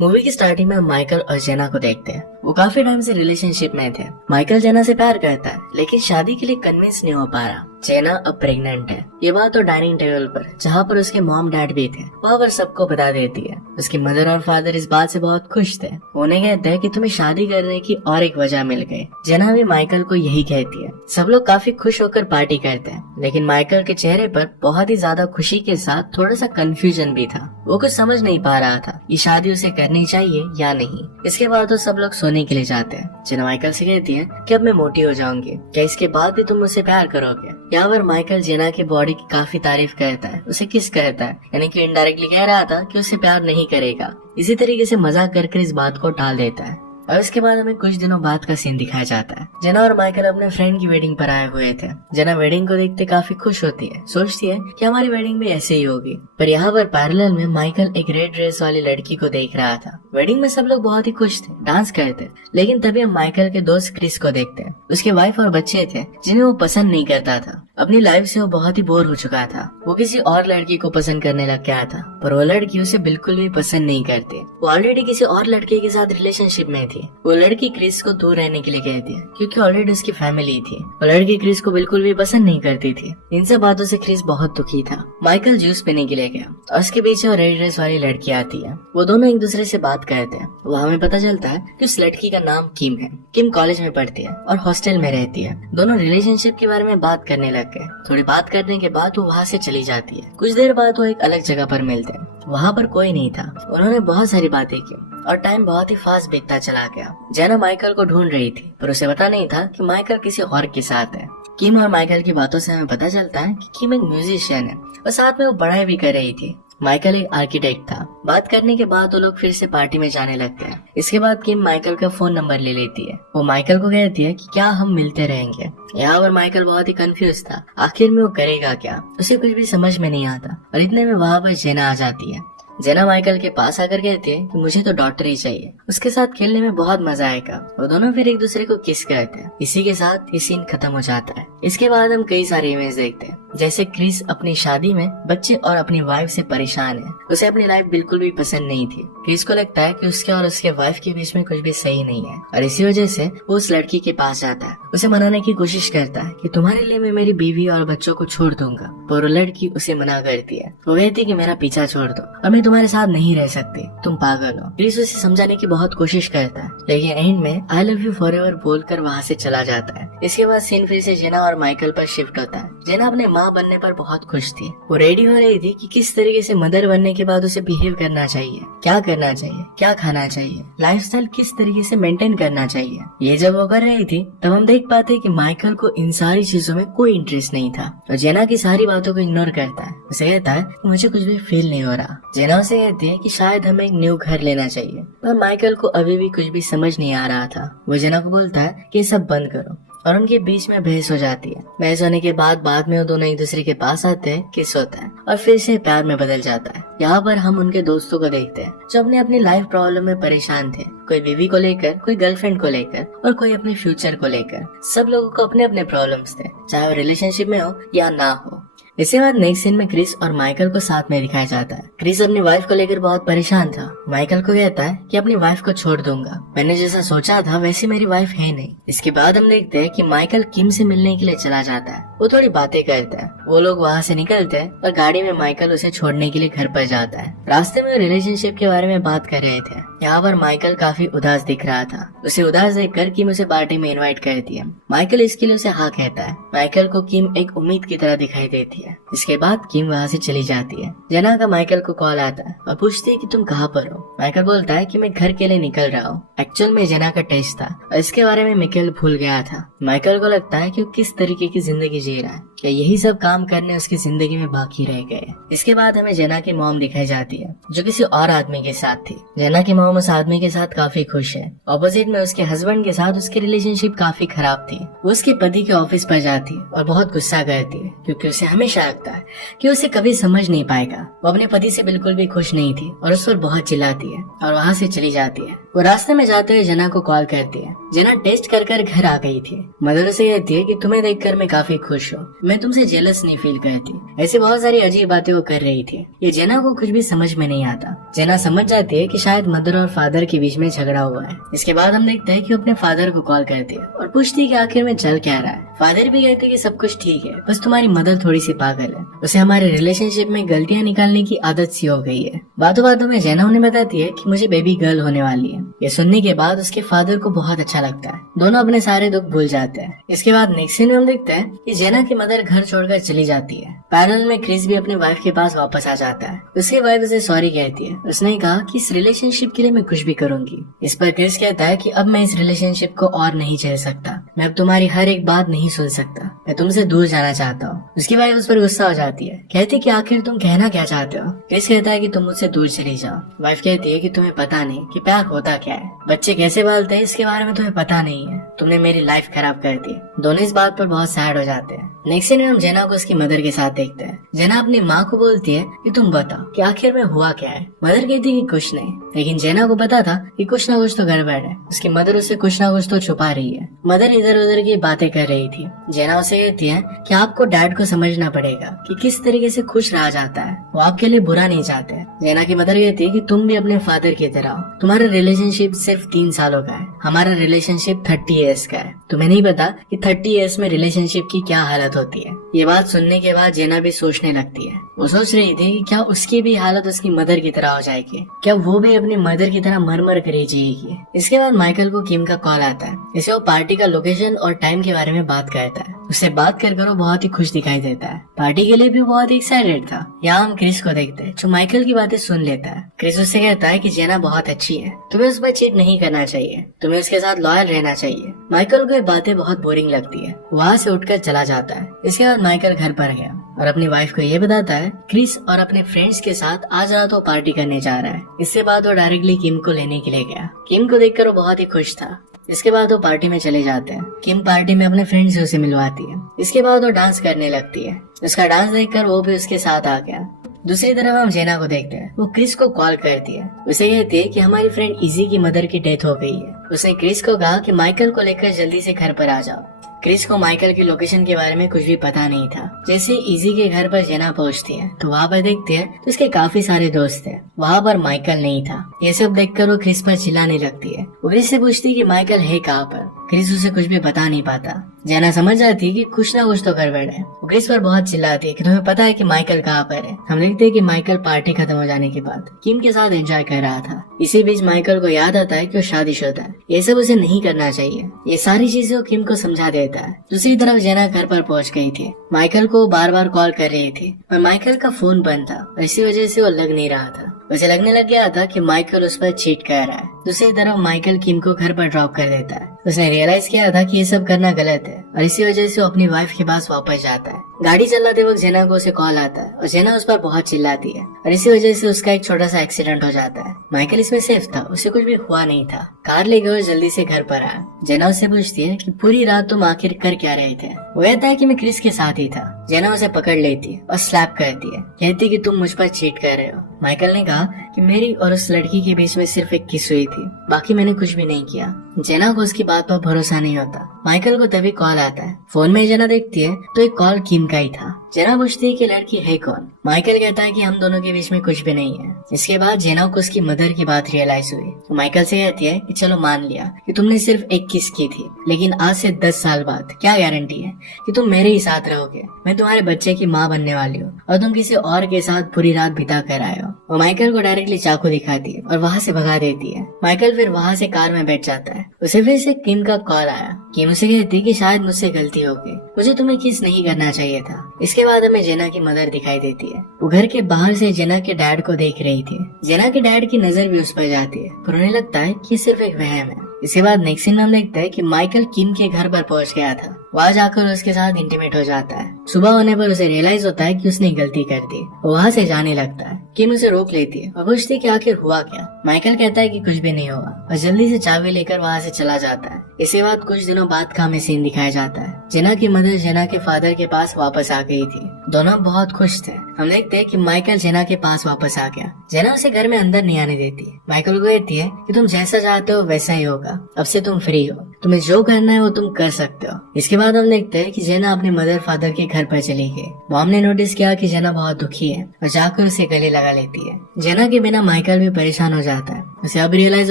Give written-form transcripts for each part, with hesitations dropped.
Movie की starting में हम माइकल और जेना को देखते हैं। वो काफी टाइम से रिलेशनशिप में थे। माइकल जेना से प्यार करता है लेकिन शादी के लिए कन्विंस नहीं हो पा रहा। जेना अब प्रेग्नेंट है। ये बात तो डाइनिंग टेबल पर, जहाँ पर उसके मॉम डैड भी थे, वहाँ पर सबको बता देती है। उसकी मदर और फादर इस बात से बहुत खुश थे। उन्हें कहते हैं कि तुम्हें शादी करने की और एक वजह मिल गई। जेना भी माइकल को यही कहती है। सब लोग काफी खुश होकर पार्टी करते हैं, लेकिन माइकल के चेहरे पर बहुत ही ज्यादा खुशी के साथ थोड़ा सा कंफ्यूजन भी था। वो कुछ समझ नहीं पा रहा था ये शादी उसे करनी चाहिए या नहीं। इसके बाद तो सब लोग सोने के लिए जाते हैं। जेना माइकल से कहती है कि अब मैं मोटी हो जाऊंगी, क्या इसके बाद भी तुम मुझसे प्यार करोगे? यहाँ पर माइकल जेना की बॉडी की काफी तारीफ करता है, उसे किस करता है, यानी कि इनडायरेक्टली कह रहा था कि उससे प्यार नहीं करेगा। इसी तरीके से मजाक करके इस बात को टाल देता है। और इसके बाद हमें कुछ दिनों बाद का सीन दिखाया जाता है। जेना और माइकल अपने फ्रेंड की वेडिंग पर आए हुए थे। जेना वेडिंग को देखते काफी खुश होती है, सोचती है कि हमारी वेडिंग भी ऐसे ही होगी। पर यहाँ पर पैरेलल में माइकल एक रेड ड्रेस वाली लड़की को देख रहा था। वेडिंग में सब लोग बहुत ही खुश थे, डांस करते, लेकिन तभी हम माइकल के दोस्त क्रिस को देखते हैं। उसके वाइफ और बच्चे थे जिन्हें वो पसंद नहीं करता था। अपनी लाइफ से वो बहुत ही बोर हो चुका था। वो किसी और लड़की को पसंद करने लग गया था, पर वो लड़की उसे बिल्कुल भी पसंद नहीं करती। वो ऑलरेडी किसी और लड़के के साथ रिलेशनशिप में थी। वो लड़की क्रिस को दूर रहने के लिए कहती है क्योंकि ऑलरेडी उसकी फैमिली थी। वो लड़की क्रिस को बिल्कुल भी पसंद नहीं करती थी। इन सब बातों से क्रिस बहुत दुखी था। माइकल जूस पीने के लिए गया और उसके पीछे वो रेड ड्रेस वाली लड़की आती है। वो दोनों एक दूसरे से बात करते हैं। वो हमें पता चलता है कि उस लड़की का नाम किम है। किम कॉलेज में पढ़ती है और हॉस्टल में रहती है। दोनों रिलेशनशिप के बारे में बात करने लग गए। थोड़ी बात करने के बाद वो वहाँ से चली जाती है। कुछ देर बाद वो एक अलग जगह पर मिलते हैं। वहाँ पर कोई नहीं था। उन्होंने बहुत सारी बातें की और टाइम बहुत ही फास्ट बीतता चला गया। जेना माइकल को ढूंढ रही थी, पर उसे पता नहीं था कि माइकल किसी और के साथ है। किम और माइकल की बातों से हमें पता चलता है कि किम एक म्यूजिशियन है और साथ में वो पढ़ाई भी कर रही थी। माइकल एक आर्किटेक्ट था। बात करने के बाद वो लोग फिर से पार्टी में जाने लगते हैं। इसके बाद किम माइकल का फोन नंबर ले लेती है। वो माइकल को कहती है कि क्या हम मिलते रहेंगे। यहाँ पर माइकल बहुत ही कंफ्यूज था, आखिर में वो करेगा क्या, उसे कुछ भी समझ में नहीं आता। और इतने में वहाँ पर जेना आ जाती है। जेना माइकल के पास आकर कहती है कि मुझे तो डॉक्टर ही चाहिए, उसके साथ खेलने में बहुत मजा आएगा। वो दोनों फिर एक दूसरे को किस करते हैं। इसी के साथ ये सीन खत्म हो जाता है। इसके बाद हम कई सारे इमेज देखते हैं, जैसे क्रिस अपनी शादी में बच्चे और अपनी वाइफ से परेशान है। उसे अपनी लाइफ बिल्कुल भी पसंद नहीं थी। क्रिस को लगता है कि उसके और उसके वाइफ के बीच में कुछ भी सही नहीं है और इसी वजह से वो उस लड़की के पास जाता है। उसे मनाने की कोशिश करता है कि तुम्हारे लिए मैं मेरी बीवी और बच्चों को छोड़ दूंगा, पर वो लड़की उसे मना करती है। वो कहती है कि मेरा पीछा छोड़ दो और मैं तुम्हारे साथ नहीं रह सकती, तुम पागल हो। क्रिस उसे समझाने की बहुत कोशिश करता है, लेकिन एंड में आई लव यू फॉरएवर बोलकर वहाँ से चला जाता है। इसके बाद सीन फिर से जेना और माइकल पर शिफ्ट होता है। जेना अपने माँ बनने पर बहुत खुश थी। वो रेडी हो रही थी कि किस तरीके से मदर बनने के बाद उसे बिहेव करना चाहिए, क्या करना चाहिए, क्या खाना चाहिए, लाइफस्टाइल किस तरीके से मेंटेन करना चाहिए। ये जब वो कर रही थी तब हम देख पाते कि माइकल को इन सारी चीजों में कोई इंटरेस्ट नहीं था। तो जेना की सारी बातों को इग्नोर करता है। उसे कहता है कि मुझे कुछ भी फील नहीं हो रहा। जेना उसे कहती है कि शायद हमें एक न्यू घर लेना चाहिए, पर माइकल को अभी भी कुछ भी समझ नहीं आ रहा था। वो जेना को बोलता है कि सब बंद करो और उनके बीच में बहस हो जाती है। बहस होने के बाद में वो दोनों एक दूसरे के पास आते हैं, किस होता है और फिर से प्यार में बदल जाता है। यहाँ पर हम उनके दोस्तों को देखते हैं जो अपने अपनी लाइफ प्रॉब्लम में परेशान थे। कोई बीवी को लेकर, कोई गर्लफ्रेंड को लेकर और कोई अपने फ्यूचर को लेकर। सब लोगों को अपने अपने प्रॉब्लम्स थे, चाहे वो रिलेशनशिप में हो या ना हो। इसके बाद नेक्स्ट सीन में क्रिस और माइकल को साथ में दिखाया जाता है। क्रिस अपनी वाइफ को लेकर बहुत परेशान था। माइकल को कहता है कि अपनी वाइफ को छोड़ दूंगा, मैंने जैसा सोचा था वैसी मेरी वाइफ है नहीं। इसके बाद हम देखते हैं कि माइकल किम से मिलने के लिए चला जाता है। वो थोड़ी बातें करता है। वो लोग वहाँ से निकलते हैं और गाड़ी में माइकल उसे छोड़ने के लिए घर पर जाता है। रास्ते में रिलेशनशिप के बारे में बात कर रहे थे। यहाँ पर माइकल काफी उदास दिख रहा था। उसे उदास देखकर किम उसे पार्टी में इनवाइट करती है। माइकल इसके लिए उसे हाँ कहता है। माइकल को किम एक उम्मीद की तरह दिखाई देती है। इसके बाद किम वहाँ से चली जाती है। जेना का माइकल को कॉल आता है और पूछती है कि तुम कहाँ पर हो। माइकल बोलता है कि मैं घर के लिए निकल रहा हूँ। एक्चुअल में जेना का टेस्ट था और इसके बारे में मिकेल भूल गया था। माइकल को लगता है कि वो किस तरीके की जिंदगी जी रहा है, क्या यही सब काम करने उसकी जिंदगी में बाकी रह गए। इसके बाद हमें जेना की मॉम दिखाई जाती है जो किसी और आदमी के साथ थी। जेना की मॉम उस आदमी के साथ काफी खुश है। ऑपोजिट में उसके हस्बैंड के साथ उसकी रिलेशनशिप काफी खराब थी। वो उसके पति के ऑफिस पर जाती है और बहुत गुस्सा करती है क्योंकि उसे हमेशा हमेशा लगता है कि उसे कभी समझ नहीं पाएगा। वो अपने पति से बिल्कुल भी खुश नहीं थी और उस पर बहुत चिल्लाती है और वहाँ से चली जाती है। वो रास्ते में जाते हुए जना को कॉल करती है। जना टेस्ट कर कर घर आ गई थी। मदर उसे कहती है कि तुम्हें देखकर मैं काफी खुश हूँ, मैं तुमसे जेलस नहीं फील करती। ऐसी बहुत सारी अजीब बातें वो कर रही थी। ये जना को कुछ भी समझ में नहीं आता। जना समझ जाती है कि शायद मदर और फादर के बीच में झगड़ा हुआ है। इसके बाद हम देखते हैं कि वो अपने फादर को कॉल करती है और पूछती है कि आखिर में चल क्या रहा है। फादर भी कहते हैं कि सब कुछ ठीक है, बस तुम्हारी मदर थोड़ी सी पागल है। उसे हमारे रिलेशनशिप में गलतियां निकालने की आदत सी हो गई है। बातों बातों में जना उन्हें बताती है कि मुझे बेबी गर्ल होने वाली है। ये सुनने के बाद उसके फादर को बहुत अच्छा लगता है। दोनों अपने सारे दुख भूल जाते हैं। इसके बाद नेक्स्ट सीन में हम देखते हैं कि जना की मदर घर छोड़कर चली जाती है। पैरेलल में क्रिस भी अपनी वाइफ के पास वापस आ जाता है। उसकी वाइफ उसे सॉरी कहती है। उसने कहा कि इस रिलेशनशिप के लिए मैं कुछ भी करूंगी। इस पर क्रिस कहता है कि अब मैं इस रिलेशनशिप को और नहीं झेल सकता, मैं अब तुम्हारी हर एक बात नहीं सुन सकता, मैं तुमसे दूर जाना चाहता हूँ। उसकी वाइफ उस पर गुस्सा हो जाती है, कहती कि आखिर तुम कहना क्या चाहते हो। क्रिस कहता है कि तुम मुझसे दूर चली जाओ। वाइफ कहती है कि तुम्हें पता नहीं कि प्यार होता क्या है, बच्चे कैसे पालते हैं इसके बारे में तुम्हें पता नहीं है, तुमने मेरी लाइफ खराब कर दी। दोनों इस बात पर बहुत सैड हो जाते हैं। नेक्स्ट सीन में हम जना को उसकी मदर के साथ देखते हैं। जना अपनी माँ को बोलती है कि तुम बताओ कि आखिर में हुआ क्या है। मदर कहती है कि कुछ नहीं, लेकिन जना को पता था कि कुछ ना कुछ तो गड़बड़ है। उसकी मदर उससे कुछ ना कुछ तो छुपा रही है। मदर इधर उधर की बातें कर रही थी। जना उसे कहती है कि आपको डैड को समझना पड़ेगा कि किस तरीके से खुश रहा जाता है, वो आपके लिए बुरा नहीं चाहते। जना की मदर कहती है कि तुम भी अपने फादर की तरह हो, तुम्हारा रिलेशनशिप सिर्फ 3 सालों का है, हमारा रिलेशनशिप 30 ईयर्स का है। तुम्हें नहीं पता कि 30 ईयर्स में रिलेशनशिप की क्या हालत होती है। ये बात सुनने के बाद जना भी सोचने लगती है। वो सोच रही थी कि क्या उसकी भी हालत उसकी मदर की तरह हो जाएगी, क्या वो भी अपनी मदर की तरह मर मर कर जिएगी। इसके बाद माइकल को किम का कॉल आता है। इसे वो पार्टी का लोकेशन और टाइम के बारे में बात करता है। उससे बात कर वो बहुत ही खुश दिखाई देता है। पार्टी के लिए भी बहुत ही एक्साइटेड था। यहाँ हम क्रिस को देखते हैं जो माइकल की बातें सुन लेता है। क्रिस उससे कहता है कि जेना बहुत अच्छी है, तुम्हें उस पर चीट नहीं करना चाहिए, तुम्हें उसके साथ लॉयल रहना चाहिए। माइकल को ये बातें बहुत बोरिंग लगती है, वहाँ से उठकर चला जाता है। इसके बाद माइकल घर पर गया और अपनी वाइफ को ये बताता है क्रिस और अपने फ्रेंड्स के साथ आज रात वो पार्टी करने जा रहा है। इसके बाद वो डायरेक्टली किम को लेने के लिए गया। किम को देखकर वो बहुत ही खुश था। इसके बाद वो पार्टी में चले जाते हैं। किम पार्टी में अपने फ्रेंड से उसे मिलवाती है। इसके बाद वो डांस करने लगती है। उसका डांस देखकर वो भी उसके साथ आ गया। दूसरी तरफ हम जेना को देखते हैं। वो क्रिस को कॉल करती है। उसे कहती है कि हमारी फ्रेंड इजी की मदर की डेथ हो गई है। उसने क्रिस को कहा कि माइकल को लेकर जल्दी से घर पर आ जाओ। क्रिस को माइकल की लोकेशन के बारे में कुछ भी पता नहीं था। जैसे इजी के घर पर जेना पहुंचती है तो वहाँ पर देखती है तो उसके काफी सारे दोस्त थे। वहाँ पर माइकल नहीं था। ये सब देखकर वो क्रिस पर चिल्लाने लगती है। वो क्रिस से पूछती है कि माइकल है कहाँ पर। क्रिस उसे कुछ भी बता नहीं पाता। जेना समझ जाती है कि कुछ ना कुछ तो गड़बड़ है। वो क्रिस पर बहुत चिल्लाती है कि तुम्हें पता है कि माइकल कहाँ पर है। हम देखते हैं कि माइकल पार्टी खत्म हो जाने के बाद किम के साथ एंजॉय कर रहा था। इसी बीच माइकल को याद आता है कि वो शादीशुदा है, ये सब उसे नहीं करना चाहिए। ये सारी चीजें वो किम को समझा देता है। दूसरी तरफ जेना घर पर पहुंच गई थी। माइकल को बार बार कॉल कर रही थी पर माइकल का फोन बंद था और इसी वजह से वो लग नहीं रहा था। उसे लगने लग गया था कि माइकल उस पर चीट कर रहा है। दूसरी तरफ माइकल किम को घर पर ड्रॉप कर देता है। उसने रियलाइज किया था कि ये सब करना गलत है और इसी वजह से वो अपनी वाइफ के पास वापस जाता है। गाड़ी चलाते वक्त जेना को उसे कॉल आता है और जेना उस पर बहुत चिल्लाती है और इसी वजह से उसका एक छोटा सा एक्सीडेंट हो जाता है। माइकल इसमें सेफ था, उसे कुछ भी हुआ नहीं था। कार ले गए और जल्दी से घर पर आया। जेना उससे पूछती है कि पूरी रात तुम आखिर कर क्या रहे थे। वो कहता है कि मैं क्रिस के साथ ही था। जेना उसे पकड़ लेती है और स्लैप करती है, कहती कि तुम मुझ पर चीट कर रहे हो। माइकल ने कहा कि मेरी और उस लड़की के बीच में सिर्फ एक किस हुई थी, बाकी मैंने कुछ भी नहीं किया। जेना को उसकी बात पर भरोसा नहीं होता। माइकल को तभी कॉल आता है। फोन में जेना देखती है तो एक कॉल किम का ही था। जेना पूछती है कि लड़की है कौन। माइकल कहता है कि हम दोनों के बीच में कुछ भी नहीं है। इसके बाद जेना को उसकी मदर की बात रियलाइज हुई तो माइकल से कहती है कि चलो मान लिया कि तुमने सिर्फ एक किस की थी, लेकिन आज से 10 साल बाद क्या गारंटी है कि तुम मेरे ही साथ रहोगे। मैं तुम्हारे बच्चे की माँ बनने वाली हूँ और तुम किसी और के साथ पूरी रात बिता कर आए हो। वो माइकल को डायरेक्टली चाकू दिखाती है और वहाँ से भगा देती है। माइकल फिर वहाँ से कार में बैठ जाता है। उसे फिर से किम का कॉल आया। किम उसे कहती कि शायद मुझसे गलती हो गई, मुझे तुम्हें किस नहीं करना चाहिए था। इसके बाद हमें जेना की मदर दिखाई देती है। वो घर के बाहर से जेना के डैड को देख रही थी। जेना के डैड की नजर भी उस पर जाती है पर उन्हें लगता है कि सिर्फ एक वहम है। इसके बाद नेक्स्ट सीन में हम देखते हैं कि माइकल किम के घर पर पहुंच गया था। वहाँ जाकर उसके साथ इंटीमेट हो जाता है। सुबह होने पर उसे रियलाइज होता है कि उसने गलती कर दी। वो वहाँ से जाने लगता है। किम उसे रोक लेती है और पूछती है कि आखिर हुआ क्या। माइकल कहता है कि कुछ भी नहीं हुआ और जल्दी से चाबी लेकर वहाँ से चला जाता है। इसके बाद कुछ दिनों बाद का हमें सीन दिखाया जाता है। जेना की मदर जेना के फादर के पास वापस आ गई थी। दोनों बहुत खुश थे। हम देखते हैं कि माइकल जेना के पास वापस आ गया। जेना उसे घर में अंदर नहीं आने देती है। माइकल को कहती है कि तुम जैसा चाहते हो वैसा ही होगा, अब से तुम फ्री हो, तुम्हें जो करना है वो तुम कर सकते हो। इसके बाद हम देखते हैं कि जेना अपने मदर फादर के घर पर चली गई। मॉम ने नोटिस किया कि जेना बहुत दुखी है और जाकर उसे गले लगा लेती है। जेना के बिना माइकल भी परेशान हो जाता है। उसे अब रियलाइज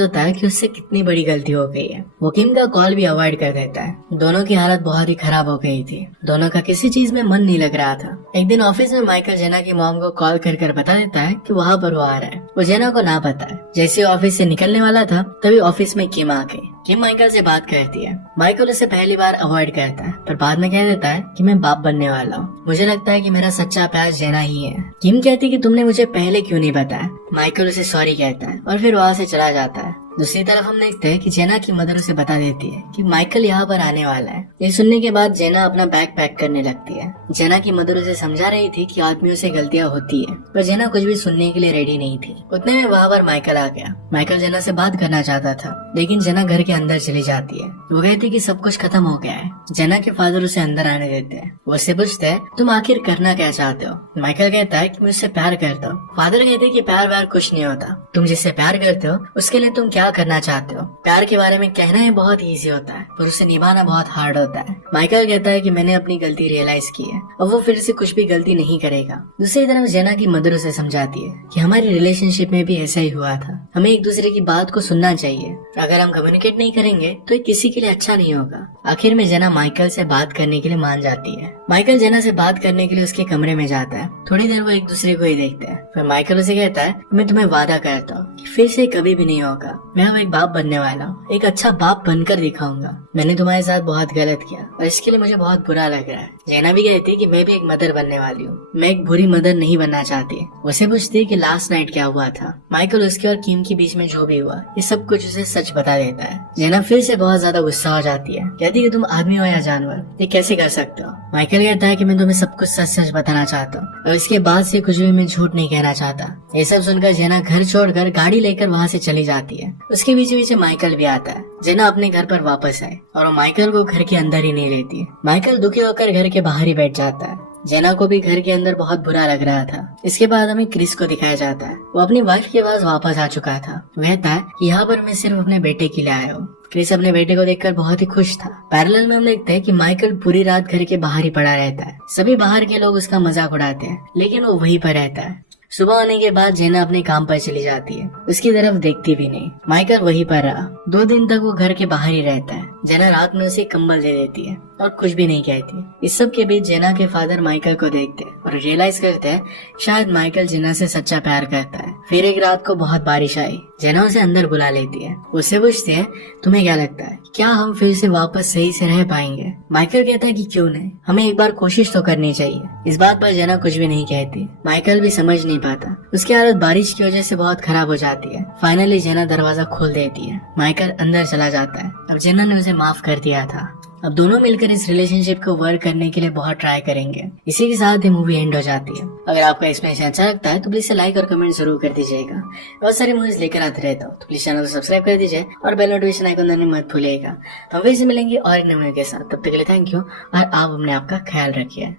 होता है कि उससे कितनी बड़ी गलती हो गई है। वो किम का कॉल भी अवॉइड कर देता है। दोनों की हालत बहुत ही खराब हो गई थी। दोनों का किसी चीज में मन नहीं लग रहा था। एक दिन ऑफिस में माइकल जेना की मॉम को कॉल कर बता देता है कि वहाँ पर वो आ रहा है। वो जेना को ना पता है। जैसे ऑफिस से निकलने वाला था तभी ऑफिस में किम आ गई। किम माइकल से बात करती है। माइकल उसे पहली बार अवॉइड करता है पर बाद में कह देता है कि मैं बाप बनने वाला हूँ। मुझे लगता है कि मेरा सच्चा प्यार जेना ही है। किम कहती है कि तुमने मुझे पहले क्यों नहीं बताया। माइकल उसे सॉरी कहता है और फिर वहाँ से चला जाता है। दूसरी तरफ हम देखते हैं कि जेना की मदर उसे बता देती है कि माइकल यहाँ पर आने वाला है। ये सुनने के बाद जेना अपना बैग पैक करने लगती है। जेना की मदर उसे समझा रही थी कि आदमियों से गलतियाँ होती है पर जेना कुछ भी सुनने के लिए रेडी नहीं थी। उतने में वहाँ पर माइकल आ गया। माइकल जेना से बात करना चाहता था लेकिन जेना घर के अंदर चली जाती है। वो कहती कि सब कुछ खत्म हो गया है। जेना के फादर उसे अंदर आने देते हैं। वो उससे पूछते हैं तुम आखिर करना क्या चाहते हो। माइकल कहता है कि मैं उससे प्यार करता हूँ। फादर कहते हैं कि प्यार व्यार कुछ नहीं होता, तुम जिससे प्यार करते हो उसके लिए तुम क्या करना चाहते हो। प्यार के बारे में कहना ही बहुत इजी होता है पर उसे निभाना बहुत हार्ड होता है। माइकल कहता है कि मैंने अपनी गलती रियलाइज की है और वो फिर से कुछ भी गलती नहीं करेगा। दूसरी तरफ जेना की मदर उसे समझाती है कि हमारी रिलेशनशिप में भी ऐसा ही हुआ था, हमें एक दूसरे की बात को सुनना चाहिए। अगर हम कम्युनिकेट नहीं करेंगे तो ये किसी के लिए अच्छा नहीं होगा। आखिर में जेना माइकल से बात करने के लिए मान जाती है। माइकल जेना से बात करने के लिए उसके कमरे में जाता है। थोड़ी देर वो एक दूसरे को ही देखते हैं। फिर माइकल उसे कहता है मैं तुम्हें वादा करता हूँ कि फिर से कभी भी नहीं होगा। मैं अब एक बाप बनने वाला हूँ, एक अच्छा बाप बनकर दिखाऊंगा। मैंने तुम्हारे साथ बहुत गलत किया और इसके लिए मुझे बहुत बुरा लग रहा है। जेना भी कहती है कि मैं भी एक मदर बनने वाली हूँ, मैं एक बुरी मदर नहीं बनना चाहती। उसे पूछती है कि लास्ट नाइट क्या हुआ था। माइकल उसके और किम के बीच में जो भी हुआ ये सब कुछ उसे सच बता देता है। जेना फिर से बहुत ज्यादा गुस्सा हो जाती है। कहती है कि तुम आदमी हो या जानवर, ये कैसे कर सकते हो। माइकल कहता है कि मैं तुम्हें सब कुछ सच सच बताना चाहता हूँ और इसके बाद से कुछ भी मैं झूठ नहीं कहना चाहता। ये सब सुनकर जेना घर छोड़कर गाड़ी लेकर वहाँ से चली जाती है। उसके पीछे माइकल भी आता है। जेना अपने घर पर वापस आए और माइकल को घर के अंदर ही नहीं लेती है। माइकल दुखी होकर घर के बाहर ही बैठ जाता है। जेना को भी घर के अंदर बहुत बुरा लग रहा था। इसके बाद हमें क्रिस को दिखाया जाता है। वो अपनी वाइफ के पास वापस आ चुका था। वो कहता है कि यहाँ पर मैं सिर्फ अपने बेटे के लिए आया हूँ। क्रिस अपने बेटे को देखकर बहुत ही खुश था। पैरेलल में हम देखते हैं कि माइकल पूरी रात घर के बाहर ही पड़ा रहता है। सभी बाहर के लोग उसका मजाक उड़ाते हैं लेकिन वो वहीं पर रहता है। सुबह होने के बाद जेना अपने काम पर चली जाती है। उसकी तरफ देखती भी नहीं। माइकल वहीं पर रहा। 2 दिन तक वो घर के बाहर ही रहता है। जेना रात में उसे कंबल दे देती है और कुछ भी नहीं कहती। इस सब के बीच जेना के फादर माइकल को देखते हैं और रियलाइज करते हैं शायद माइकल जेना से सच्चा प्यार करता है। फिर एक रात को बहुत बारिश आई। जेना उसे अंदर बुला लेती है। उससे पूछती है तुम्हें क्या लगता है क्या हम फिर से वापस सही से रह पाएंगे। माइकल कहता है कि क्यों नहीं, हमें एक बार कोशिश तो करनी चाहिए। इस बात पर जेना कुछ भी नहीं कहती। माइकल भी समझ नहीं पाता। उसकी हालत बारिश की वजह से बहुत खराब हो जाती है। फाइनली जेना दरवाजा खोल देती है। माइकल अंदर चला जाता है। अब जेना ने उसे माफ कर दिया था। अब दोनों मिलकर इस रिलेशनशिप को वर्क करने के लिए बहुत ट्राई करेंगे। इसी के साथ ही मूवी एंड हो जाती है। अगर आपको एक्सप्लेनेशन अच्छा लगता है तो प्लीज लाइक और कमेंट जरूर कर दीजिएगा। बहुत सारी मूवीज लेकर आते रहता हूँ तो प्लीज चैनल को सब्सक्राइब कर दीजिए और बेल नोटिफिकेशन आइकन दबाना मत भूलिएगा। हम फिर से मिलेंगे और एक नए वीडियो के साथ। तब तक के लिए थैंक यू और आप अपने आप का ख्याल रखिए।